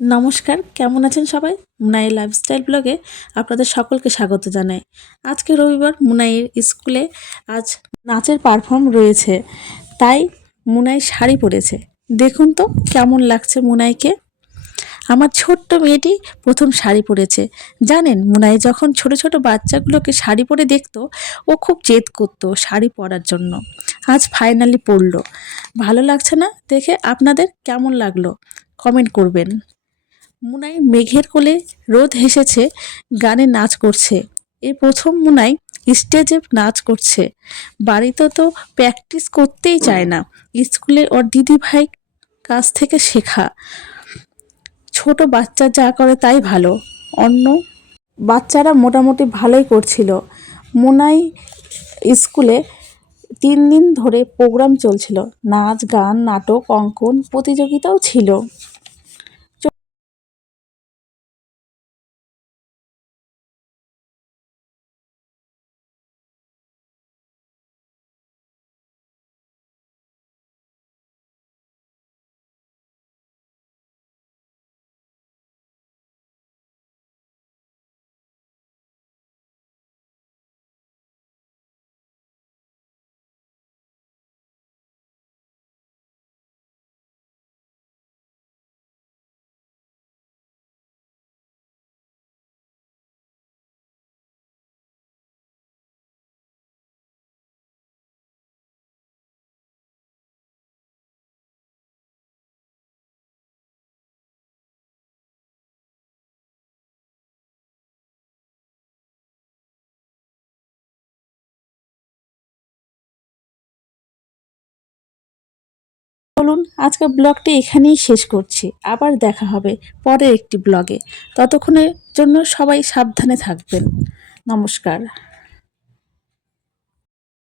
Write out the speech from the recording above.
নমস্কার, কেমন আছেন সবাই? মুনাই লাইফস্টাইল ব্লগে আপনাদের সকলকে স্বাগত জানাই। আজকে রবিবার, মুনাইয়ের স্কুলে আজ নাচের পারফর্ম রয়েছে, তাই মুনাই শাড়ি পরেছে। দেখুন তো কেমন লাগছে মুনাইকে। আমার ছোট্ট মেয়েটি প্রথম শাড়ি পরেছে। জানেন, মুনাই যখন ছোট ছোট বাচ্চাগুলোকে শাড়ি পরে দেখতো, ও খুব জেদ করতো শাড়ি পরার জন্য। আজ ফাইনালি পরলো। ভালো লাগছে না দেখে? আপনাদের কেমন লাগলো কমেন্ট করবেন। মুনাই মেঘের কোলে রোদ হেসেছে গানে নাচ করছে। এই প্রথম মুনাই স্টেজে নাচ করছে। বাড়িতে তো প্র্যাকটিস করতেই চায় না, স্কুলে ওর দিদি ভাই কাছ থেকে শেখা। ছোট বাচ্চা যা করে তাই ভালো। অন্য বাচ্চারা মোটামুটি ভালোই করছিল। মুনাই স্কুলে 3 দিন ধরে প্রোগ্রাম চলছিল, নাচ গান নাটক অঙ্কন প্রতিযোগিতাও ছিল। চলুন আজকের ব্লগটি এখানেই শেষ করছি। আবার দেখা হবে পরের একটি ব্লগে। ততক্ষণের জন্য সবাই সাবধানে থাকবেন। নমস্কার।